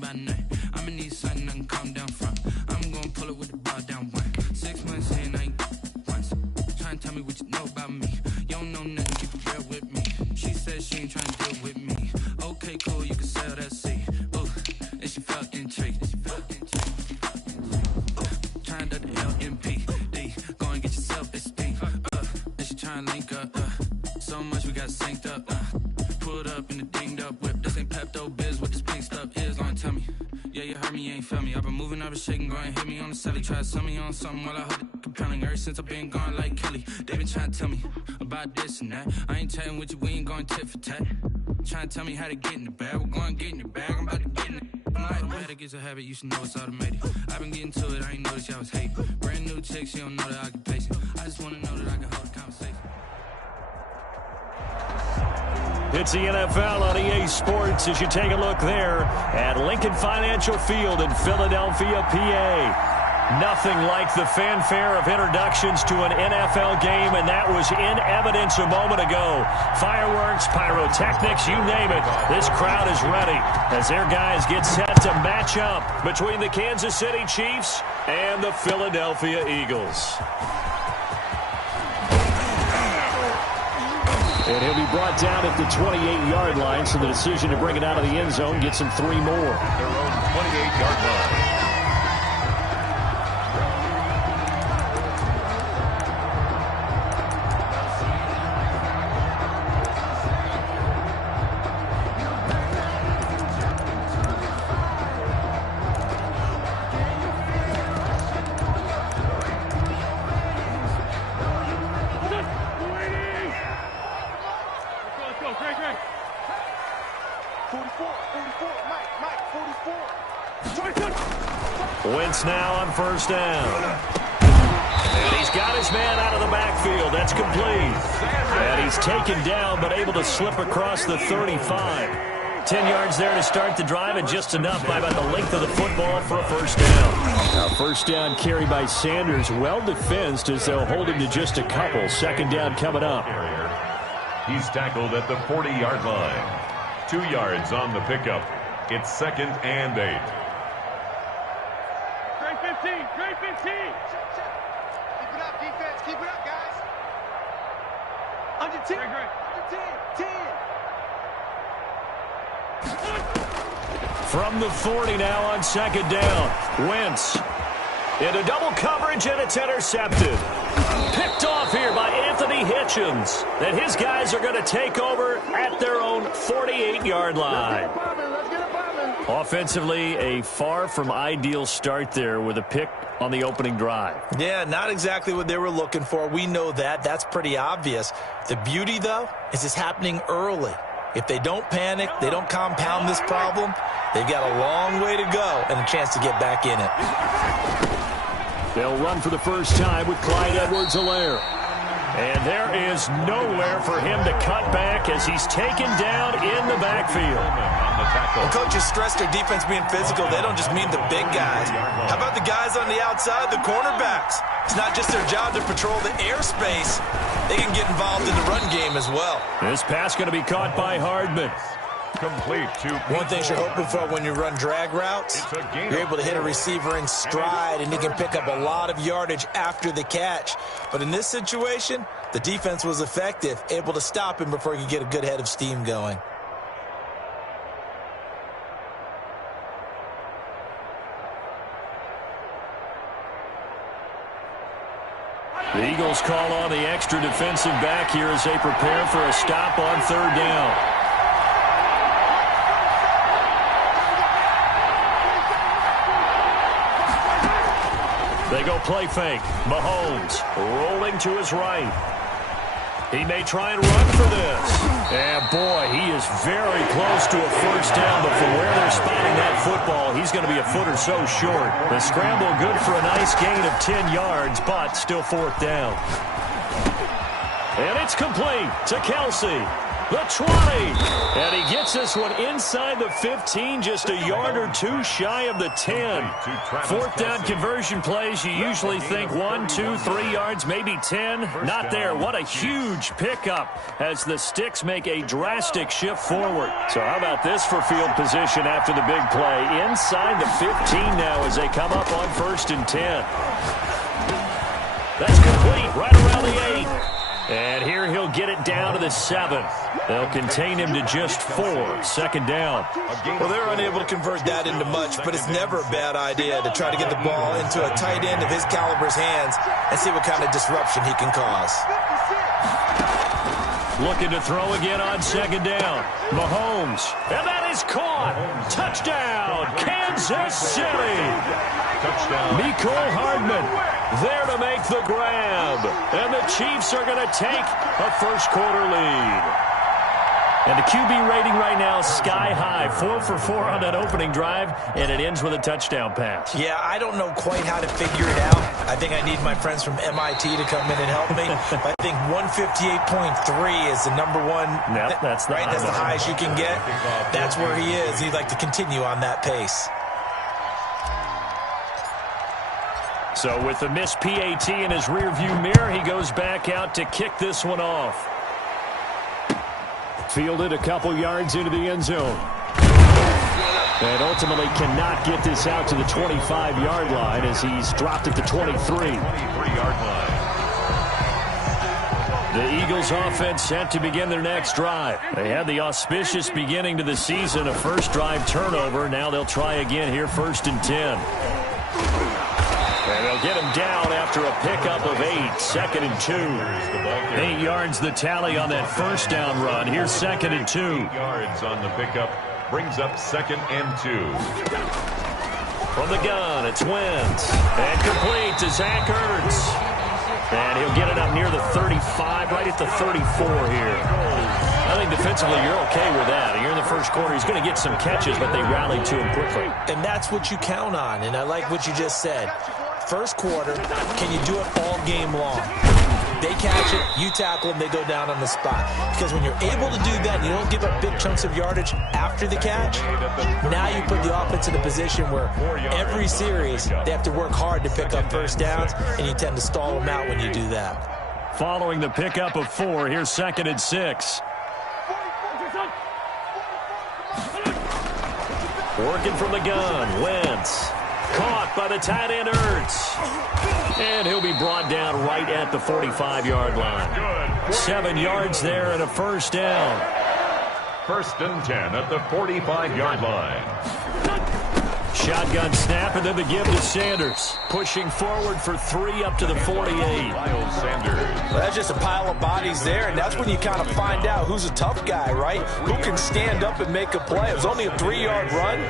by night. I'ma need something I can calm down from. I'm gonna pull it with the ball down one. 6 months in, I ain't once. Try and tell me what you know about me. You don't know nothing, keep it real with me. She said she ain't trying to deal with me. Okay, cool, you can sell that seat. Ooh, and she felt intrigued. Trying to the LMPD. Go and get yourself a speed. And she trying to link up. So much we got synced up. Pulled up in the dinged up whip. This ain't Pepto Biz, what this pink stuff is. Don't tell me. Yeah, you heard me, you ain't felt me. I've been moving, I've been shaking, go and hit me on the celly. Try to sell me on something while I heard it compelling. Ever since I've been gone like Kelly, they been trying to tell me about this and that. I ain't chatting with you, we ain't going tit for tat. Trying to tell me how to get in the bag. We're going to get in your bag, I'm about to get in it. I'm like, automatic is a habit, you should know it's automated. I've been getting to it, I ain't noticed y'all was hating. Brand new chick, she don't know the occupation. I just want to know that I can hold a conversation. It's the NFL on EA Sports as you take a look there at Lincoln Financial Field in Philadelphia, PA. Nothing like the fanfare of introductions to an NFL game, and that was in evidence a moment ago. Fireworks, pyrotechnics, you name it. This crowd is ready as their guys get set to match up between the Kansas City Chiefs and the Philadelphia Eagles. And he'll be brought down at the 28-yard line, so the decision to bring it out of the end zone gets him 3 more. Their own 28-yard line. Wentz now on first down. And he's got his man out of the backfield. That's complete. And he's taken down but able to slip across the 35. 10 yards there to start the drive and just enough by about the length of the football for a first down. Now first down carry by Sanders. Well defensed as they'll hold him to just a couple. Second down coming up. He's tackled at the 40-yard line. 2 yards on the pickup. It's 2nd and 8. Great 15. Keep it up, defense. Keep it up, guys. Under 10. Under 10. From the 40 now on second down. Wentz into double coverage, and it's intercepted. Picked off here by Anthony Hitchens. And his guys are going to take over at their own 48-yard line. Offensively, a far from ideal start there with a pick on the opening drive. Yeah, not exactly what they were looking for. We know that. That's pretty obvious. The beauty, though, is it's happening early. If they don't panic, they don't compound this problem, they've got a long way to go and a chance to get back in it. They'll run for the first time with Clyde Edwards-Helaire. And there is nowhere for him to cut back as he's taken down in the backfield. When coaches stress their defense being physical, they don't just mean the big guys. How about the guys on the outside, the cornerbacks? It's not just their job to patrol the airspace. They can get involved in the run game as well. This pass going to be caught by Hardman. Complete to one thing you're hoping for when you run drag routes, you're able to hit a receiver in stride, and he can pick up a lot of yardage after the catch. But in this situation, the defense was effective, able to stop him before he could get a good head of steam going. The Eagles call on the extra defensive back here as they prepare for a stop on third down. They go play fake. Mahomes rolling to his right. He may try and run for this. And boy, he is very close to a first down, but from where they're spotting that football, he's going to be a foot or so short. The scramble good for a nice gain of 10 yards, but still fourth down. And it's complete to Kelsey. the 20. And he gets this one inside the 15, just a yard or two shy of the 10. Fourth down conversion plays, you usually think 1, 2, 3 yards, maybe 10. Not there. What a huge pickup as the Sticks make a drastic shift forward. So how about this for field position after the big play? Inside the 15 now as they come up on 1st and 10. That's complete right around the 8. And here he'll get it down to the 7. They'll contain him to just 4. 2nd down. Well, they're unable to convert that into much, but it's never a bad idea to try to get the ball into a tight end of his caliber's hands and see what kind of disruption he can cause. Looking to throw again on 2nd down. Mahomes. And that is caught. Touchdown, Kansas City. Touchdown. Mecole Hardman there to make the grab. And the Chiefs are going to take a first-quarter lead. And the QB rating right now, sky high. 4 for 4 on that opening drive, and it ends with a touchdown pass. Yeah, I don't know quite how to figure it out. I think I need my friends from MIT to come in and help me. I think 158.3 is the number one. Yep, that's the right. That's the highest you can get. That's where he is. He'd like to continue on that pace. So with the missed PAT in his rearview mirror, he goes back out to kick this one off. Fielded a couple yards into the end zone. And ultimately cannot get this out to the 25-yard line as he's dropped at the 23. 23-yard line. The Eagles offense set to begin their next drive. They had the auspicious beginning to the season, a first drive turnover. Now they'll try again here, 1st and 10. And they'll get him down after a pickup of 8. 2nd and 2. 8 yards the tally on that first down run. Here's 2nd and 2. 8 yards on the pickup. Brings up 2nd and 2. From the gun, it's Wentz. And complete to Zach Ertz. And he'll get it up near the 35, right at the 34 here. I think defensively you're okay with that. You're in the first quarter. He's going to get some catches, but they rallied to him quickly. And that's what you count on, and I like what you just said. First quarter, can you do it all game long? They catch it, you tackle them, they go down on the spot. Because when you're able to do that and you don't give up big chunks of yardage after the catch, now you put the offense in a position where every series they have to work hard to pick up first downs, and you tend to stall them out when you do that. Following the pickup of 4, here's 2nd and 6. Working from the gun, Wentz. Caught by the tight end, Ertz. And he'll be brought down right at the 45-yard line. 7 yards there and a first down. 1st and 10 at the 45-yard line. Shotgun snap, and then the give to Sanders. Pushing forward for 3 up to the 48. Miles Sanders. Well, that's just a pile of bodies there, and that's when you kind of find out who's a tough guy, right? Who can stand up and make a play. It was only a 3-yard run.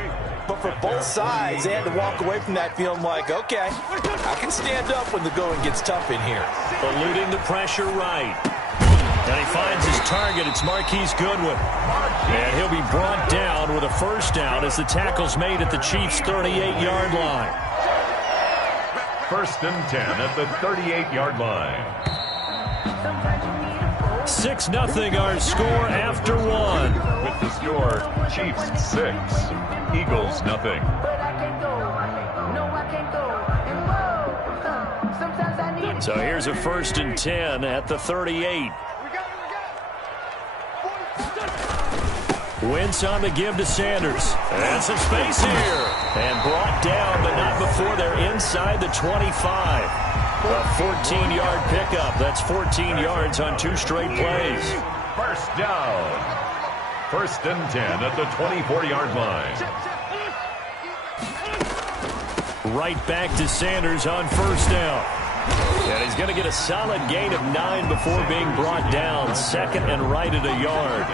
But for both sides, they had to walk away from that feeling like, okay, I can stand up when the going gets tough in here. Eluding the pressure right. And he finds his target. It's Marquise Goodwin. And he'll be brought down with a first down as the tackle's made at the Chiefs' 38-yard line. 1st and 10 at the 38-yard line. 6-0 our score after 1. With the score, Chiefs 6, Eagles 0. So here's a 1st and 10 at the 38. Wentz on the give to Sanders. And some space here. And brought down, but not before they're inside the 25. A 14-yard pickup. That's 14 yards on 2 straight plays. First down. 1st and 10 at the 24-yard line. Right back to Sanders on first down. And he's going to get a solid gain of 9 before being brought down. 2nd and right at a yard.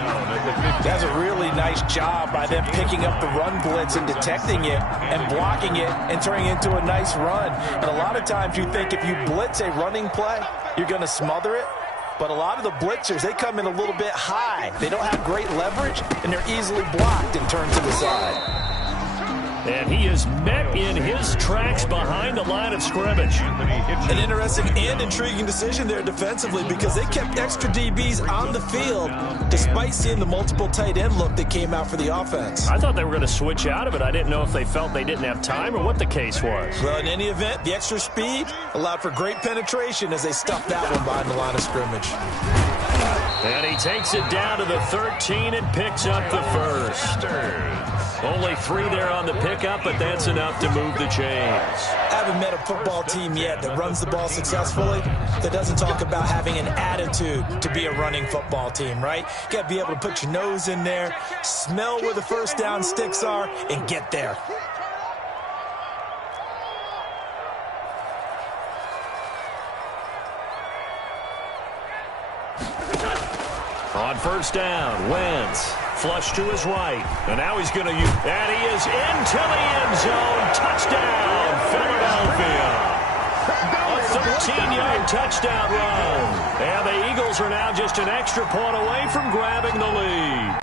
That's a really nice job by them picking up the run blitz and detecting it and blocking it and turning it into a nice run. And a lot of times you think if you blitz a running play, you're going to smother it. But a lot of the blitzers, they come in a little bit high. They don't have great leverage, and they're easily blocked and turned to the side. And he is met in his tracks behind the line of scrimmage. An interesting and intriguing decision there defensively because they kept extra DBs on the field despite seeing the multiple tight end look that came out for the offense. I thought they were going to switch out of it. I didn't know if they felt they didn't have time or what the case was. Well, in any event, the extra speed allowed for great penetration as they stuffed that one behind the line of scrimmage. And he takes it down to the 13 and picks up the first. Only 3 there on the pickup, but that's enough to move the chains. I haven't met a football team yet that runs the ball successfully that doesn't talk about having an attitude to be a running football team, right? You got to be able to put your nose in there, smell where the first down sticks are, and get there. On first down, Wentz. Flush to his right. And now he's going to use... And he is into the end zone. Touchdown, Philadelphia. A 13-yard touchdown run. And the Eagles are now just an extra point away from grabbing the lead.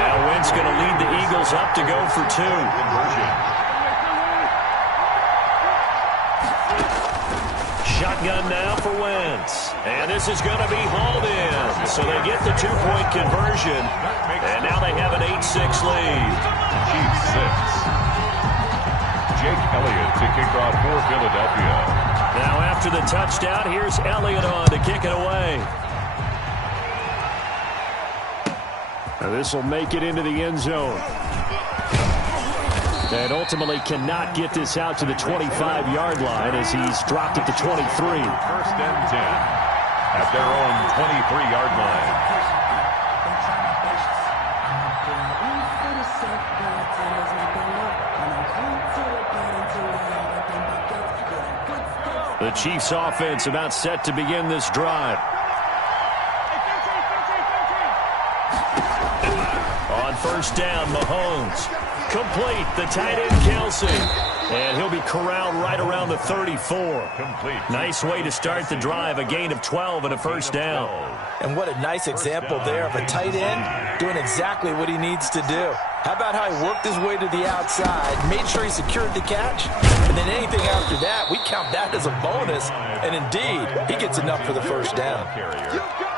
Now Wentz going to lead the Eagles up to go for 2. Shotgun now for Wentz. And this is going to be hauled in. So they get the 2-point conversion. And now they have an 8-6 lead. Chiefs 6. Jake Elliott to kick off for Philadelphia. Now after the touchdown, here's Elliott on to kick it away. Now this will make it into the end zone. And ultimately cannot get this out to the 25-yard line as he's dropped it to 23. First and 10 at their own 23-yard line. The Chiefs offense about set to begin this drive. On first down, Mahomes. Complete, the tight end, Kelsey. And he'll be corralled right around the 34. Complete. Nice way to start the drive, a gain of 12 and a first down. And what a nice example there of a tight end doing exactly what he needs to do. How about how he worked his way to the outside, made sure he secured the catch, and then anything after that, we count that as a bonus. And indeed, he gets enough for the first down.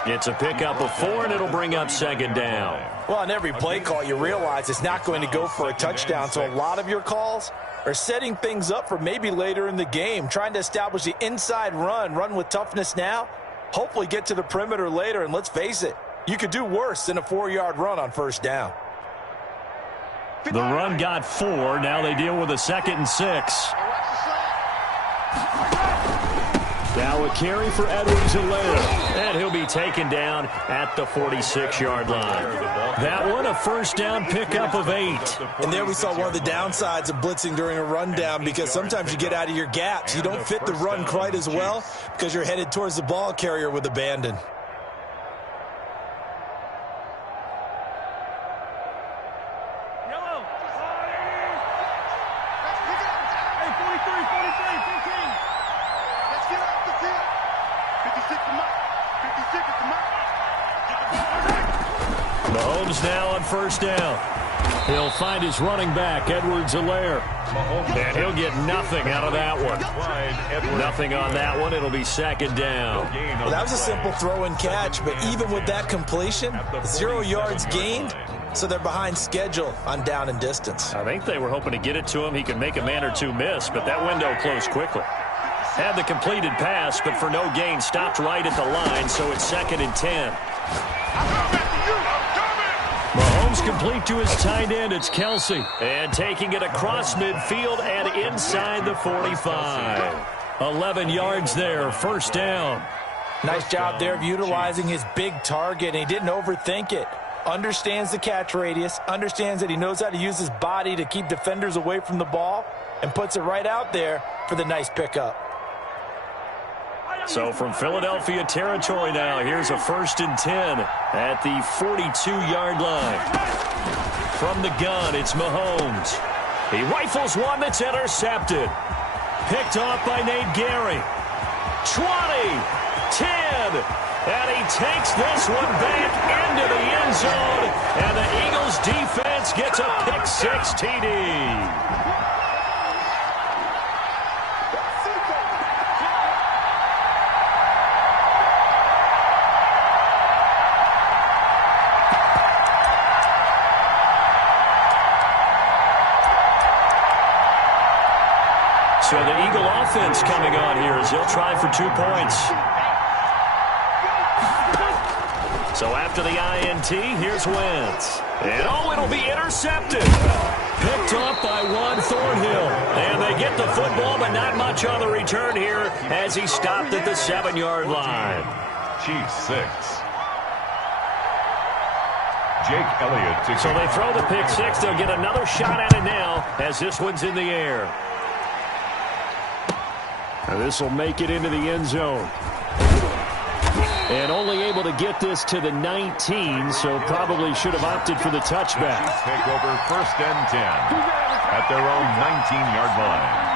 It's a pickup of 4, and it'll bring up second down. Well, on every play call, you realize it's not going to go for a touchdown, so a lot of your calls are setting things up for maybe later in the game, trying to establish the inside run with toughness now, hopefully get to the perimeter later, and let's face it, you could do worse than a 4-yard run on first down. The run got 4. Now they deal with a 2nd and 6. Now a carry for Edwards-Helaire. And he'll be taken down at the 46-yard line. That one, a first down pickup of 8. And there we saw one of the downsides of blitzing during a rundown because sometimes you get out of your gaps. You don't fit the run quite as well because you're headed towards the ball carrier with abandon. Mahomes now on first down. He'll find his running back, Edwards-Helaire. And he'll get nothing out of that one. Nothing on that one. It'll be second down. Well, that was a simple throw and catch, but even with that completion, 0 yards gained, so they're behind schedule on down and distance. I think they were hoping to get it to him. He could make a man or two miss, but that window closed quickly. Had the completed pass, but for no gain, stopped right at the line, so it's 2nd and 10. Mahomes complete to his tight end. It's Kelsey. And taking it across midfield and inside the 45. 11 yards there, first down. Nice job there of utilizing his big target, and he didn't overthink it. Understands the catch radius, understands that he knows how to use his body to keep defenders away from the ball, and puts it right out there for the nice pickup. So from Philadelphia territory now, here's a 1st and 10 at the 42-yard line. From the gun, it's Mahomes. He rifles one that's intercepted. Picked off by Nate Gary. 20, 10, and he takes this one back into the end zone, and the Eagles defense gets a pick-6 TD. So the Eagle offense coming on here as he'll try for 2 points. So after the INT, here's Wentz. And it'll be intercepted. Picked off by Juan Thornhill. And they get the football, but not much on the return here as he stopped at the 7-yard line. Chiefs 6. Jake Elliott. So they throw the pick-6. They'll get another shot at it now as this one's in the air. This will make it into the end zone. And only able to get this to the 19, so probably should have opted for the touchback. Take over 1st and 10 at their own 19-yard line.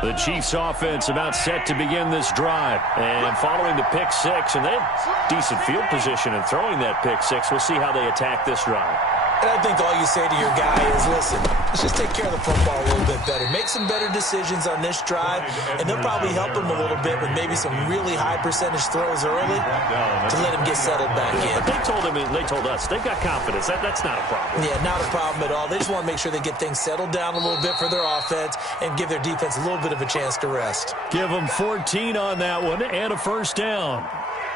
The Chiefs offense about set to begin this drive. And following the pick-6, and they have decent field position in throwing that pick-6. We'll see how they attack this drive. And I think all you say to your guy is, listen, let's just take care of the football a little bit better. Make some better decisions on this drive, and they'll probably help him a little bit with maybe some really high percentage throws early to let him get settled back in. But they told us, they've got confidence. That's not a problem. Yeah, not a problem at all. They just want to make sure they get things settled down a little bit for their offense and give their defense a little bit of a chance to rest. Give them 14 on that one and a first down.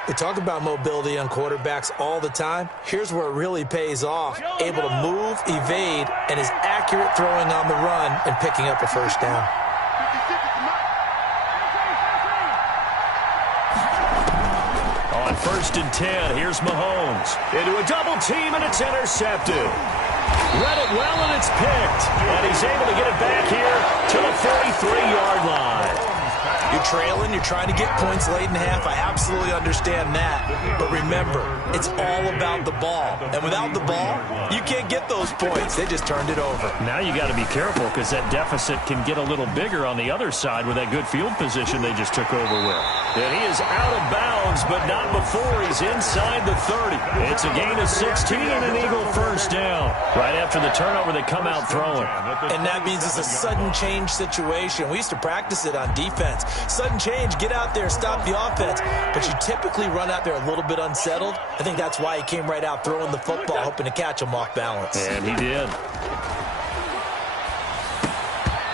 They talk about mobility on quarterbacks all the time. Here's where it really pays off. Able to move, evade, and is accurate throwing on the run and picking up a first down. On 1st and 10, here's Mahomes. Into a double team, and it's intercepted. Read it well, and it's picked. And he's able to get it back here to the 43-yard line. You're trailing, you're trying to get points late in half. I absolutely understand that. But remember, it's all about the ball. And without the ball, you can't get those points. They just turned it over. Now you got to be careful because that deficit can get a little bigger on the other side with that good field position they just took over with. And he is out of bounds, but not before he's inside the 30. It's a gain of 16 and an Eagle first down. Right after the turnover, they come out throwing. And that means it's a sudden change situation. We used to practice it on defense. Sudden change, get out there, stop the offense. But you typically run out there a little bit unsettled. I think that's why he came right out throwing the football, hoping to catch him off balance. And he did.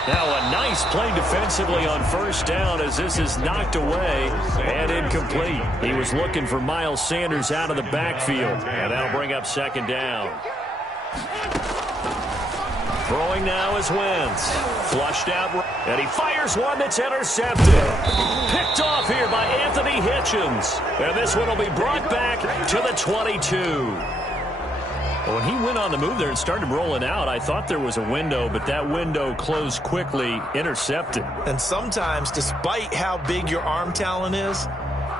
Now a nice play defensively on first down as this is knocked away and incomplete. He was looking for Miles Sanders out of the backfield, and that'll bring up 2nd down. Throwing now is Wentz. Flushed out, and he fires one that's intercepted. Picked off here by Anthony Hitchens. And this one will be brought back to the 22. When he went on the move there and started rolling out, I thought there was a window, but that window closed quickly, intercepted. And sometimes, despite how big your arm talent is,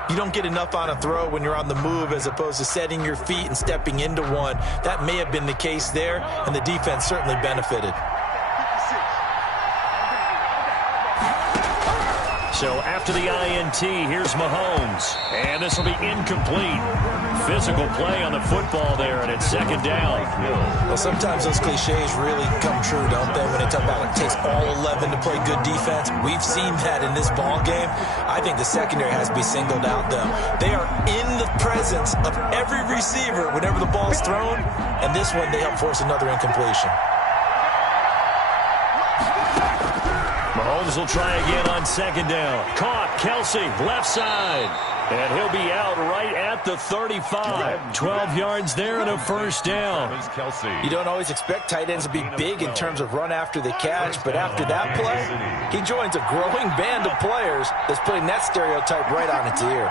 you don't get enough on a throw when you're on the move as opposed to setting your feet and stepping into one. That may have been the case there, and the defense certainly benefited. So after the INT, here's Mahomes. And this will be incomplete. Physical play on the football there, and it's 2nd down. Well, sometimes those cliches really come true, don't they, when they talk about it takes all 11 to play good defense. We've seen that in this ball game. I think the secondary has to be singled out, though. They are in the presence of every receiver whenever the ball's thrown, and this one they help force another incompletion. Mahomes will try again on 2nd down. Caught, Kelsey, left side. And he'll be out right at the 35. 12 yards there and a first down. You don't always expect tight ends to be big in terms of run after the catch, but after that play, he joins a growing band of players that's putting that stereotype right on its ear.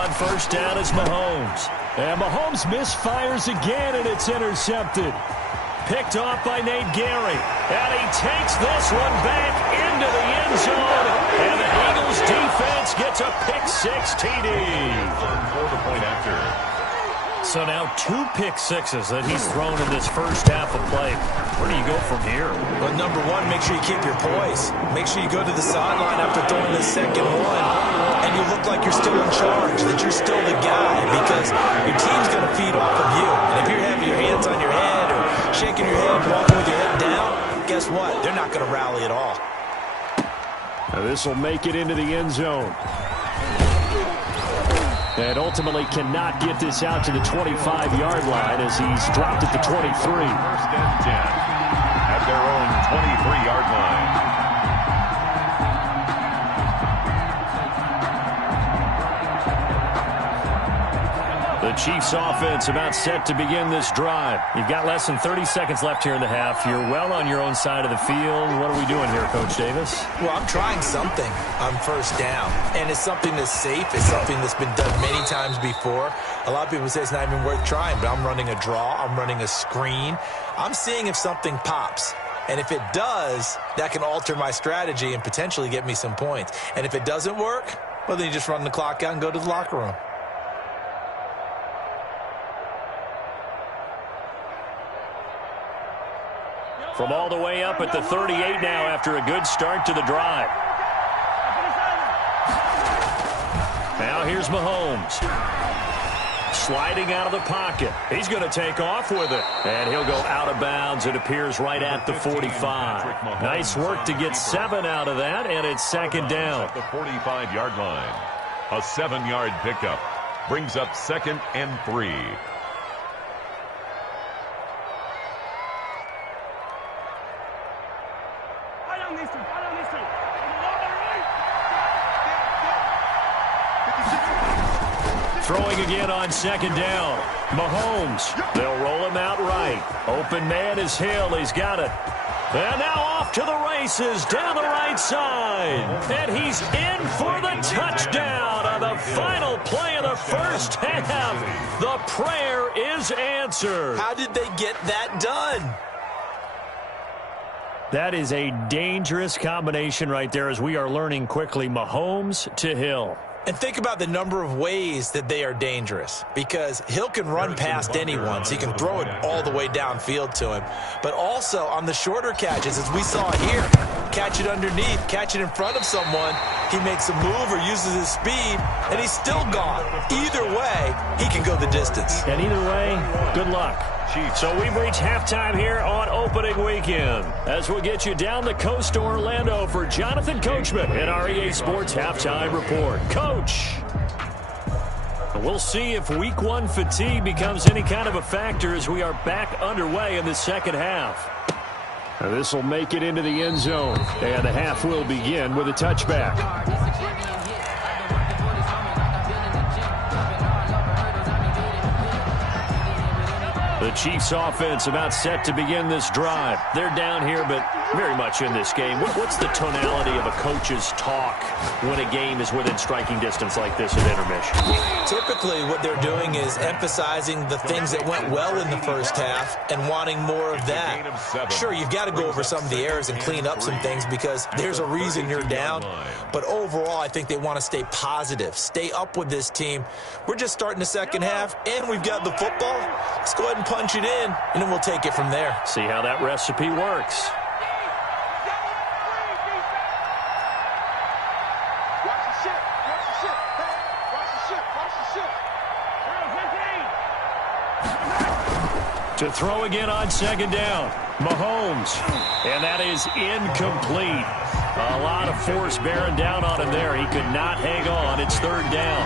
on first down is Mahomes. And Mahomes misfires again, and it's intercepted. Picked off by Nate Gary. And he takes this one back into the end zone. And the Eagles defense gets a pick-6 TD. For the point after. So now 2 pick-6s that he's thrown in this first half of play. Where do you go from here? Well, number one, make sure you keep your poise. Make sure you go to the sideline after throwing the second one, and you look like you're still in charge, that you're still the guy, because your team's going to feed off of you. And if you're having your hands on your head or shaking your head, walking with your head down, guess what? They're not going to rally at all. Now this will make it into the end zone. And ultimately cannot get this out to the 25-yard line as he's dropped at the 23. First and 10 at their own 23-yard line. The Chiefs offense about set to begin this drive. You've got less than 30 seconds left here in the half. You're well on your own side of the field. What are we doing here, Coach Davis? Well, I'm trying something on first down, and it's something that's safe. It's something that's been done many times before. A lot of people say it's not even worth trying, but I'm running a draw. I'm running a screen. I'm seeing if something pops. And if it does, that can alter my strategy and potentially get me some points. And if it doesn't work, well, then you just run the clock out and go to the locker room. From all the way up at the 38 now after a good start to the drive. Now here's Mahomes. Sliding out of the pocket. He's going to take off with it. And he'll go out of bounds. It appears right at the 45. Nice work to get 7 out of that, and it's second down. At the 45-yard line. A 7-yard pickup brings up 2nd and 3. Throwing again on second down. Mahomes. They'll roll him out right. Open man is Hill. He's got it. And now off to the races down the right side. And he's in for the touchdown on the final play of the first half. The prayer is answered. How did they get that done? That is a dangerous combination right there as we are learning quickly. Mahomes to Hill. And think about the number of ways that they are dangerous, because Hill can run past anyone, so he can throw it all the way downfield to him. But also on the shorter catches, as we saw here, catch it underneath, catch it in front of someone, he makes a move or uses his speed, and he's still gone. Either way, he can go the distance. And either way, good luck. So we've reached halftime here on opening weekend, as we'll get you down the coast to Orlando for Jonathan Coachman in our EA Sports Halftime Report. Coach, we'll see if Week 1 fatigue becomes any kind of a factor as we are back underway in the second half. This will make it into the end zone, and the half will begin with a touchback. The Chiefs offense about set to begin this drive. They're down here, but very much in this game. What's the tonality of a coach's talk when a game is within striking distance like this at intermission? Typically, what they're doing is emphasizing the things that went well in the first half and wanting more of that. Sure, you've got to go over some of the errors and clean up some things because there's a reason you're down. But overall, I think they want to stay positive, stay up with this team. We're just starting the second half, and we've got the football. Let's go ahead and punch it in, and then we'll take it from there. See how that recipe works. To throw again on second down. Mahomes. And that is incomplete. A lot of force bearing down on him there. He could not hang on. It's third down.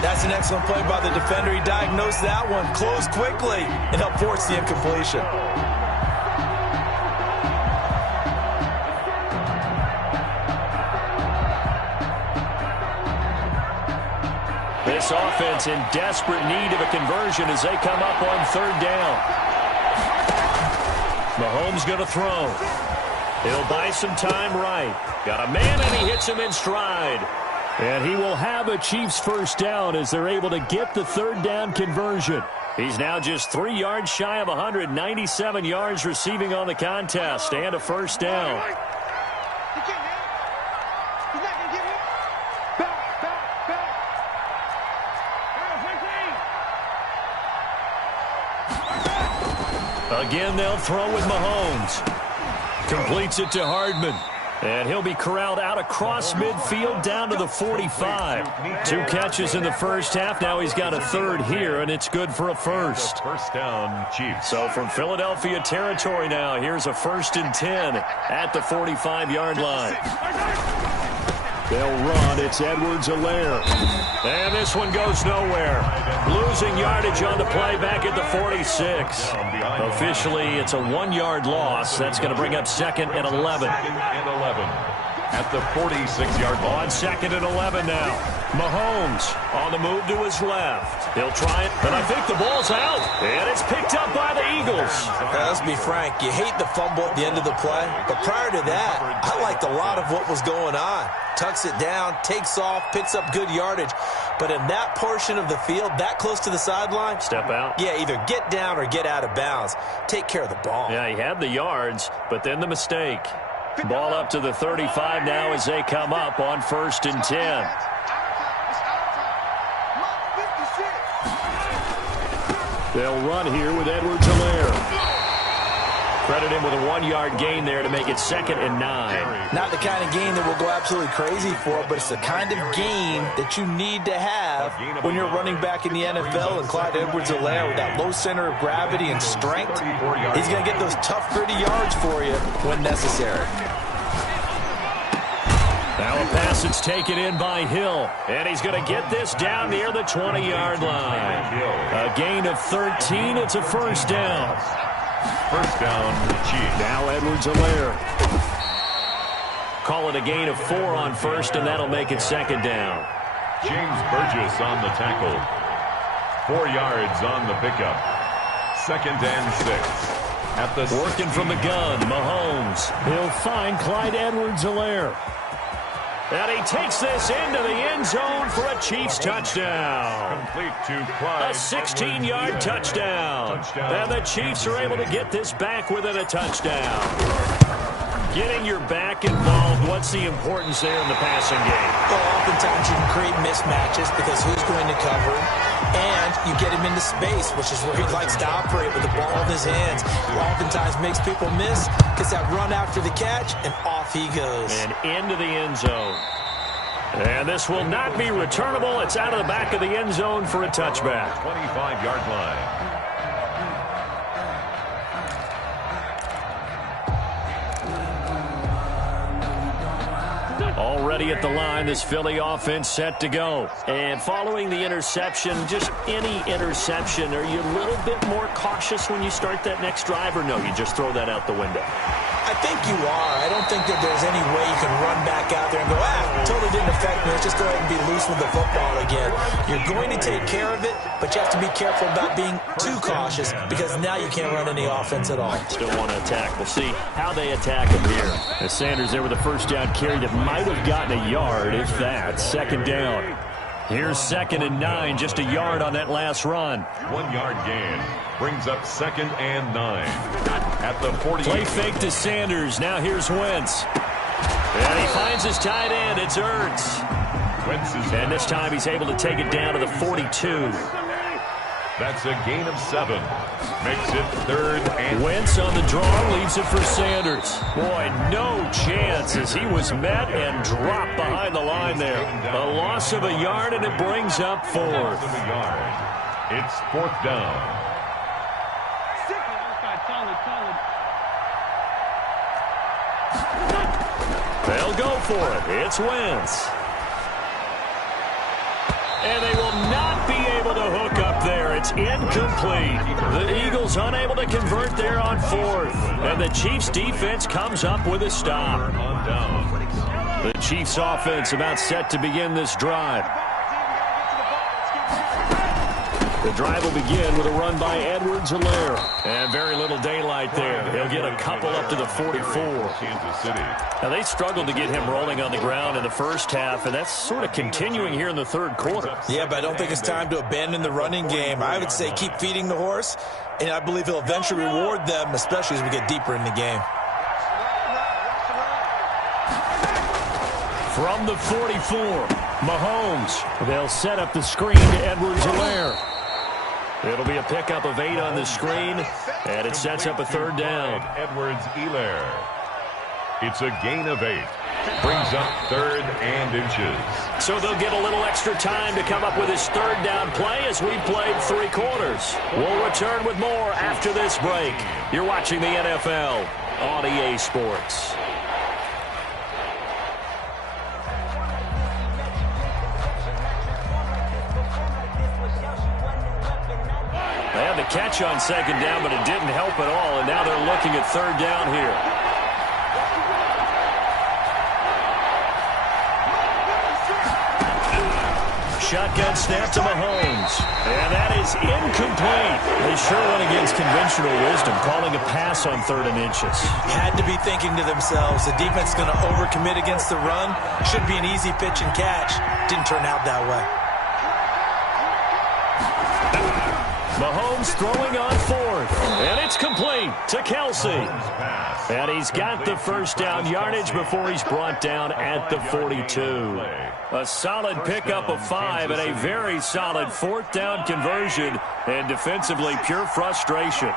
That's an excellent play by the defender. He diagnosed that one, closed quickly, and helped force the incompletion. This offense in desperate need of a conversion as they come up on third down. Mahomes going to throw. He'll buy some time right. Got a man, and he hits him in stride. And he will have a Chiefs first down as they're able to get the third down conversion. He's now just 3 yards shy of 197 yards receiving on the contest and a first down. Again, they'll throw with Mahomes. Completes it to Hardman. And he'll be corralled out across midfield down to the 45. 2 catches in the first half. Now he's got a third here, and it's good for a first. First down, Chiefs. So from Philadelphia territory now, here's a 1st and 10 at the 45-yard line. They'll run. It's Edwards-Helaire. And this one goes nowhere. Losing yardage on the play back at the 46. Officially, it's a 1-yard loss. That's going to bring up 2nd and 11. 2nd and 11 at the 46-yard line. On 2nd and 11 now. Mahomes on the move to his left. He'll try it, but I think the ball's out. And it's picked up by the Eagles. Now, let's be frank. You hate the fumble at the end of the play. But prior to that, I liked a lot of what was going on. Tucks it down, takes off, picks up good yardage. But in that portion of the field, that close to the sideline, step out. Yeah, either get down or get out of bounds. Take care of the ball. Yeah, he had the yards, but then the mistake. Ball up to the 35 now as they come up on 1st and 10. They'll run here with Edwards-Helaire. Credit him with a 1-yard gain there to make it 2nd and 9. Not the kind of gain that we'll go absolutely crazy for, but it's the kind of gain that you need to have when you're running back in the NFL. And Clyde Edwards-Helaire, with that low center of gravity and strength, he's going to get those tough, gritty yards for you when necessary. Now a pass that's taken in by Hill. And he's going to get this down near the 20-yard line. A gain of 13. It's a first down. First down, Chiefs. Now Edwards-Helaire. Call it a gain of 4 on 1st, and that'll make it 2nd down. James Burgess on the tackle. 4 yards on the pickup. 2nd and 6. At the working from the gun, Mahomes. He'll find Clyde Edwards-Helaire. And he takes this into the end zone for a Chiefs touchdown. Complete to Clyde. A 16-yard touchdown. And the Chiefs are able to get this back within a touchdown. Getting your back involved, what's the importance there in the passing game? Well, oftentimes you can create mismatches because who's going to cover, and you get him into space, which is where he likes to operate with the ball in his hands. He oftentimes makes people miss, gets that run after the catch, and off he goes. And into the end zone. And this will not be returnable. It's out of the back of the end zone for a touchback. 25-yard line. Already at the line, this Philly offense set to go. And following the interception, just any interception, are you a little bit more cautious when you start that next drive, or no, you just throw that out the window? I think you are. I don't think that there's any way you can run back out there and go, totally didn't affect me. Let's just go ahead and be loose with the football again. You're going to take care of it, but you have to be careful about being too cautious because now you can't run any offense at all. Still want to attack. We'll see how they attack him here. As Sanders there with a first down carry that might have gotten a yard, if that. 2nd down. Here's 2nd and 9, just a yard on that last run. 1-yard gain brings up 2nd and 9 at the 40. Play fake to Sanders. Now here's Wentz. And he finds his tight end. It's Ertz. And this time he's able to take it down to the 42. That's a gain of 7. Makes it 3rd and... Wentz on the draw, leaves it for Sanders. Boy, no chance as he was met and dropped behind the line there. A loss of a yard, and it brings up 4th. It's 4th down. They'll go for it. It's Wentz. And they will not be able to hook up there. It's incomplete. The Eagles unable to convert there on 4th. And the Chiefs defense comes up with a stop. The Chiefs offense about set to begin this drive. The drive will begin with a run by Edwards-Helaire. And very little daylight there. He'll get a couple up to the 44. Now, they struggled to get him rolling on the ground in the first half, and that's sort of continuing here in the third quarter. Yeah, but I don't think it's time to abandon the running game. I would say keep feeding the horse, and I believe he'll eventually reward them, especially as we get deeper in the game. From the 44, Mahomes. They'll set up the screen to Edwards-Helaire. It'll be a pickup of 8 on the screen, and it sets up a third down. Edwards-Helaire. It's a gain of 8. Brings up 3rd and inches. So they'll get a little extra time to come up with his third down play as we played 3 quarters. We'll return with more after this break. You're watching the NFL on EA Sports. They had the catch on second down, but it didn't help at all, and now they're looking at third down here. Shotgun snap to Mahomes, and that is incomplete. They sure went against conventional wisdom, calling a pass on 3rd and inches. Had to be thinking to themselves, the defense is going to overcommit against the run. Should be an easy pitch and catch. Didn't turn out that way. Mahomes throwing on 4th, and it's complete to Kelsey. And he's got the first down yardage before he's brought down at the 42. A solid pickup of 5 and a very solid 4th down conversion, and defensively pure frustration.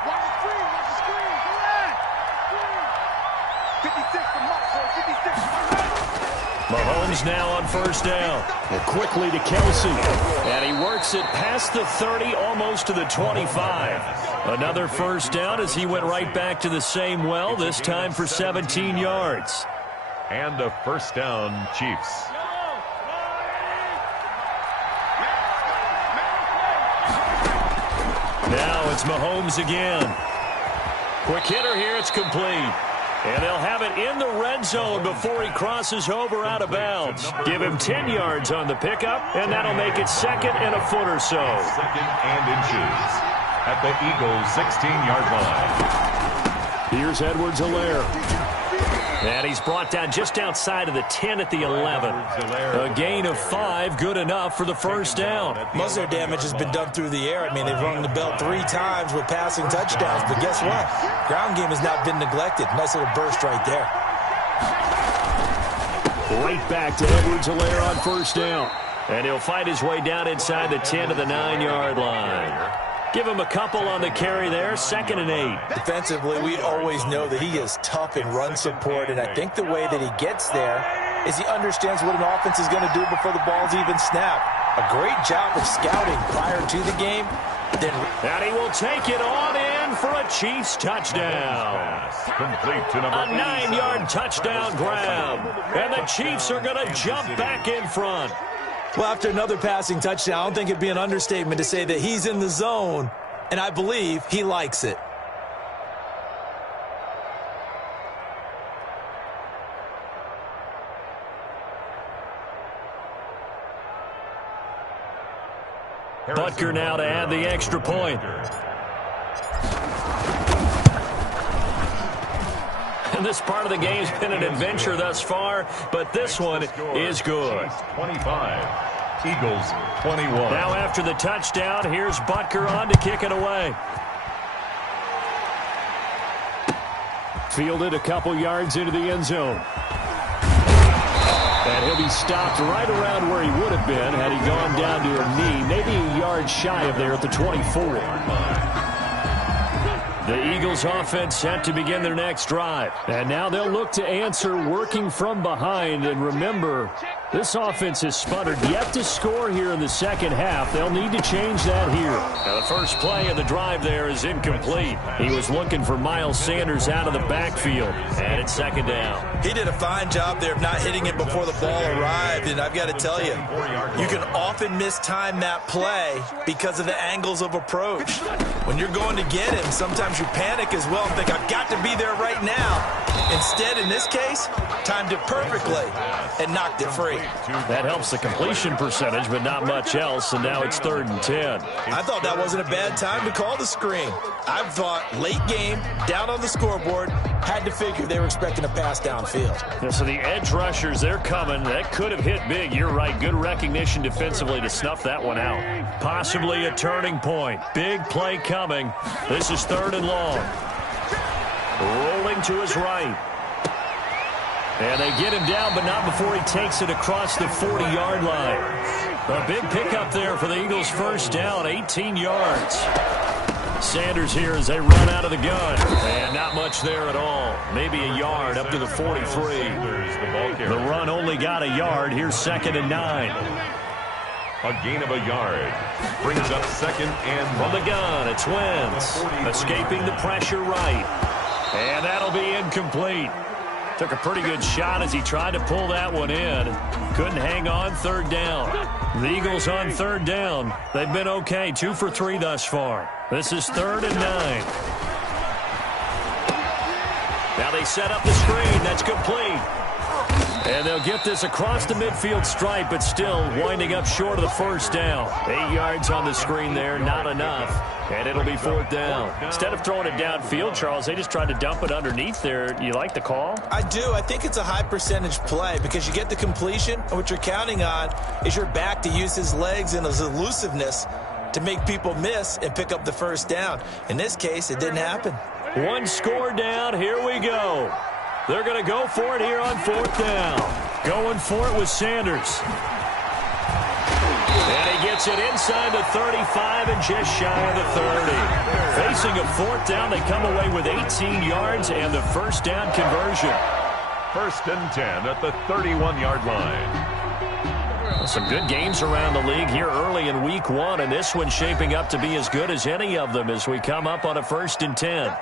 Mahomes now on first down. And quickly to Kelsey. And he works it past the 30, almost to the 25. Another first down as he went right back to the same well, this time for 17 yards. And a first down, Chiefs. Now it's Mahomes again. Quick hitter here, it's complete. And they'll have it in the red zone before he crosses over out of bounds. Give him 10 yards on the pickup, and that'll make it 2nd and a foot or so. 2nd and inches at the Eagles' 16-yard line. Here's Edwards-Helaire. And he's brought down just outside of the 10 at the 11. A gain of 5, good enough for the first down. Most of their damage has been done through the air. I mean, they've rung the bell 3 times with passing touchdowns, but guess what? Ground game has not been neglected. Nice little burst right there. Right back to Edwards-Helaire on first down. And he'll fight his way down inside the 10 to the 9-yard line. Give him a couple on the carry there, 2nd and 8. Defensively, we always know that he is tough in run support, and I think the way that he gets there is he understands what an offense is going to do before the ball's even snapped. A great job of scouting prior to the game. And he will take it on in for a Chiefs touchdown. Complete to number 8. A 9-yard touchdown grab. And the Chiefs are going to jump back in front. Well, after another passing touchdown, I don't think it'd be an understatement to say that he's in the zone, and I believe he likes it. Butker now to add the extra point. And this part of the game's been an adventure thus far, but this one is good. 25. Eagles 21. Now after the touchdown, here's Butker on to kick it away. Fielded a couple yards into the end zone. And he'll be stopped right around where he would have been had he gone down to a knee, maybe a yard shy of there at the 24. The Eagles offense set to begin their next drive. And now they'll look to answer working from behind. And remember, this offense has sputtered yet to score here in the second half. They'll need to change that here. Now the first play of the drive there is incomplete. He was looking for Miles Sanders out of the backfield. And it's 2nd down. He did a fine job there of not hitting it before the ball arrived. And I've got to tell you, you can often mistime that play because of the angles of approach. When you're going to get him, sometimes you panic as well and think, I've got to be there right now. Instead, in this case, timed it perfectly and knocked it free. That helps the completion percentage, but not much else, and now it's 3rd and 10. I thought that wasn't a bad time to call the screen. I thought late game, down on the scoreboard, had to figure they were expecting a pass downfield. Yeah, so the edge rushers, they're coming. That could have hit big. You're right. Good recognition defensively to snuff that one out. Possibly a turning point. Big play coming. This is 3rd and long. Rolling to his right. And they get him down, but not before he takes it across the 40-yard line. A big pickup there for the Eagles' first down, 18 yards. Sanders here as they run out of the gun. And not much there at all. Maybe a yard up to the 43. The run only got a yard. Here's 2nd and 9. A gain of a yard. Brings up 2nd and from the gun, it's Wentz. Escaping the pressure right. And that'll be incomplete. Took a pretty good shot as he tried to pull that one in. Couldn't hang on, 3rd down. The Eagles on 3rd down. They've been okay, 2 for 3 thus far. This is 3rd and 9. Now they set up the screen. That's complete. And they'll get this across the midfield stripe, but still winding up short of the first down. 8 yards on the screen there, not enough. And it'll be 4th down. Instead of throwing it downfield, Charles, they just tried to dump it underneath there. You like the call? I do. I think it's a high percentage play because you get the completion, and what you're counting on is your back to use his legs and his elusiveness to make people miss and pick up the first down. In this case, it didn't happen. One score down. Here we go. They're going to go for it here on 4th down. Going for it with Sanders. And he gets it inside the 35 and just shy of the 30. Facing a 4th down, they come away with 18 yards and the first down conversion. 1st and 10 at the 31-yard line. Some good games around the league here early in week 1, and this one's shaping up to be as good as any of them as we come up on a 1st and 10.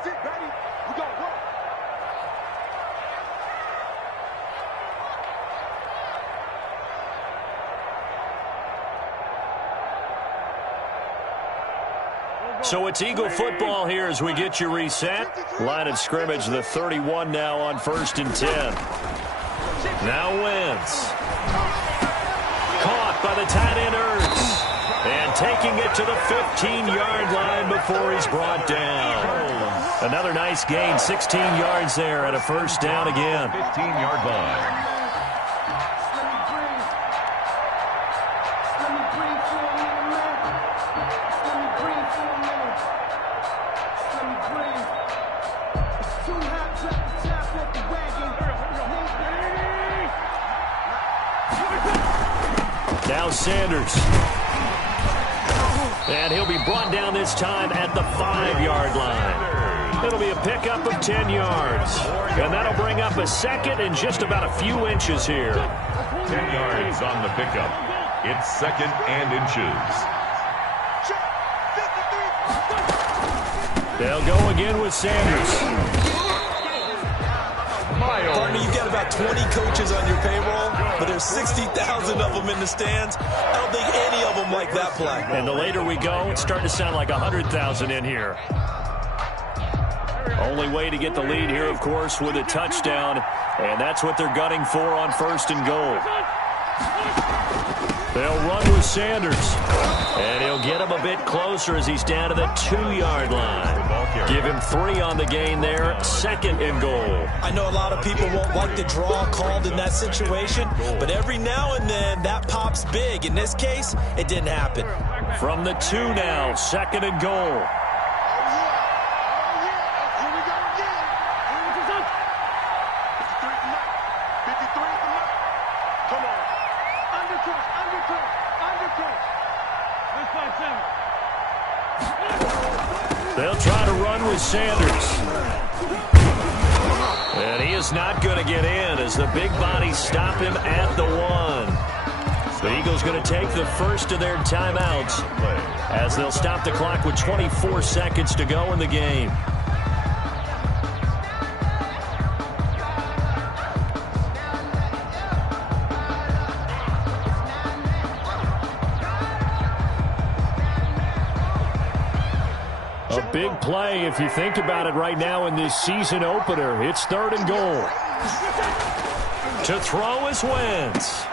So it's Eagle football here as we get you reset. Line of scrimmage, the 31 now on 1st and 10. Now Wentz. Caught by the tight end Ertz. And taking it to the 15-yard line before he's brought down. Another nice gain, 16 yards there and a first down again. 15-yard line. Now Sanders. And he'll be brought down this time at the 5-yard line. It'll be a pickup of 10 yards. And that'll bring up a 2nd and just about a few inches here. 10 yards on the pickup. It's 2nd and inches. They'll go again with Sanders. Partner, you've got about 20 coaches on your payroll, but there's 60,000 of them in the stands. I don't think any of them like that play. And the later we go, it's starting to sound like 100,000 in here. Only way to get the lead here, of course, with a touchdown, and that's what they're gunning for on 1st and goal. They'll run with Sanders, and he'll get him a bit closer as he's down to the 2-yard line. Give him 3 on the gain there, 2nd and goal. I know a lot of people won't like the draw called in that situation, but every now and then that pops big. In this case, it didn't happen. From the 2 now, 2nd and goal. They'll try to run with Sanders. And he is not going to get in as the big bodies stop him at the 1. The Eagles going to take the first of their timeouts as they'll stop the clock with 24 seconds to go in the game. A big play if you think about it right now in this season opener. It's 3rd and goal. To throw is Wentz.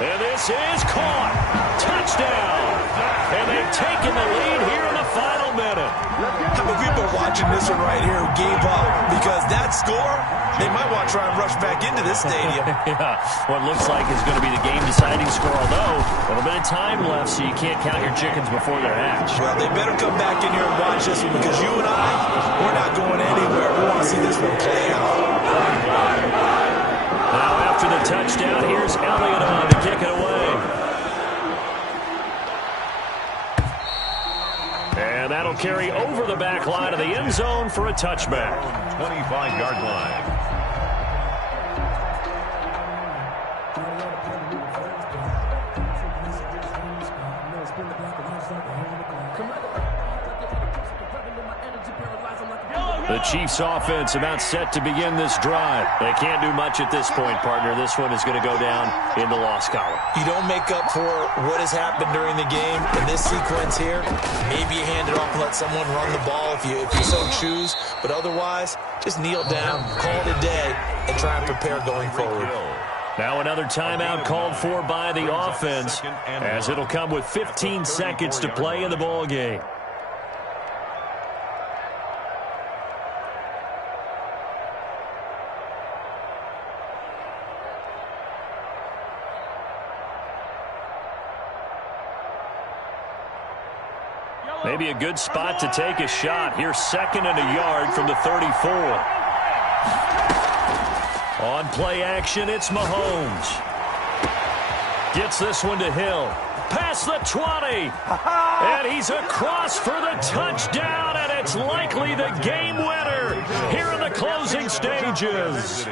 And this is caught. Touchdown. And they've taken the lead here in the final minute. How many people are watching this one right here who gave up? Because that score, they might want to try and rush back into this stadium. Yeah, what looks like is going to be the game-deciding score, although a little bit of time left, so you can't count your chickens before they're hatched. Well, they better come back in here and watch this one because you and I, we're not going anywhere. We want to see this one play out. Now, after the touchdown, here's Elliott on to kick it away. And that'll carry over the back line of the end zone for a touchback. 25-yard line. The Chiefs offense about set to begin this drive. They can't do much at this point, partner. This one is going to go down in the loss column. You don't make up for what has happened during the game in this sequence here. Maybe you hand it off and let someone run the ball if you so choose. But otherwise, just kneel down, call it a day, and try and prepare going forward. Now another timeout called for by the offense, as it'll come with 15 seconds to play in the ball game. Maybe a good spot to take a shot. Here's 2nd and a yard from the 34. On play action, it's Mahomes. Gets this one to Hill. Past the 20. And he's across for the touchdown, and it's likely the game winner here in the closing stages.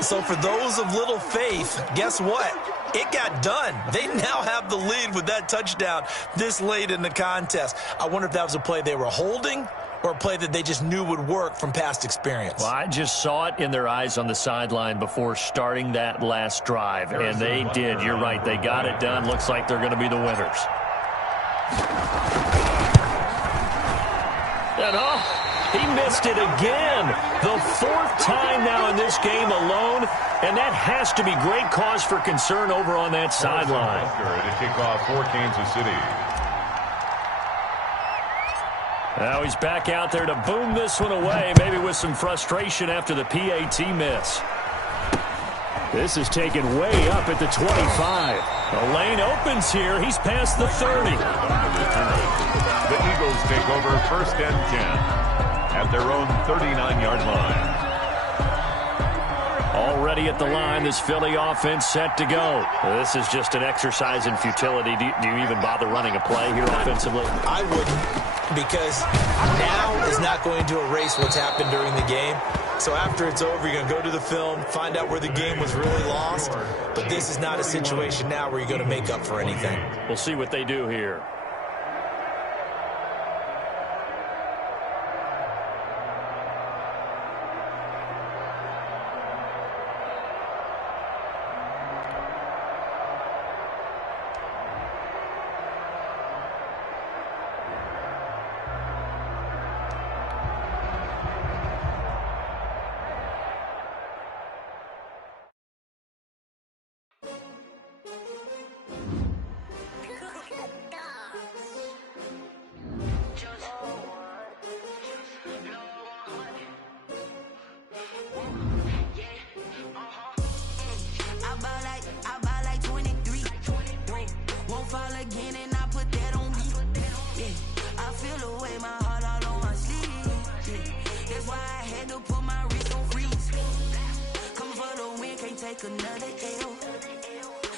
So for those of little faith, guess what? It got done. They now have the lead with that touchdown this late in the contest. I wonder if that was a play they were holding or a play that they just knew would work from past experience. Well, I just saw it in their eyes on the sideline before starting that last drive, and they did. You're right. They got it done. Looks like they're going to be the winners. And he missed it again. The 4th time now in this game alone, and that has to be great cause for concern over on that sideline. To kick off for Kansas City. Now he's back out there to boom this one away, maybe with some frustration after the PAT miss. This is taken way up at the 25. The lane opens here. He's past the 30. The Eagles take over 1st and 10 at their own 39-yard line. Already at the line, this Philly offense set to go. This is just an exercise in futility. Do you even bother running a play here offensively? I wouldn't, because now is not going to erase what's happened during the game. So after it's over, you're going to go to the film, find out where the game was really lost. But this is not a situation now where you're going to make up for anything. We'll see what they do here. Another L.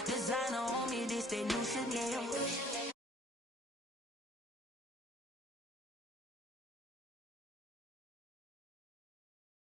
Designer on me, this that new Chanel.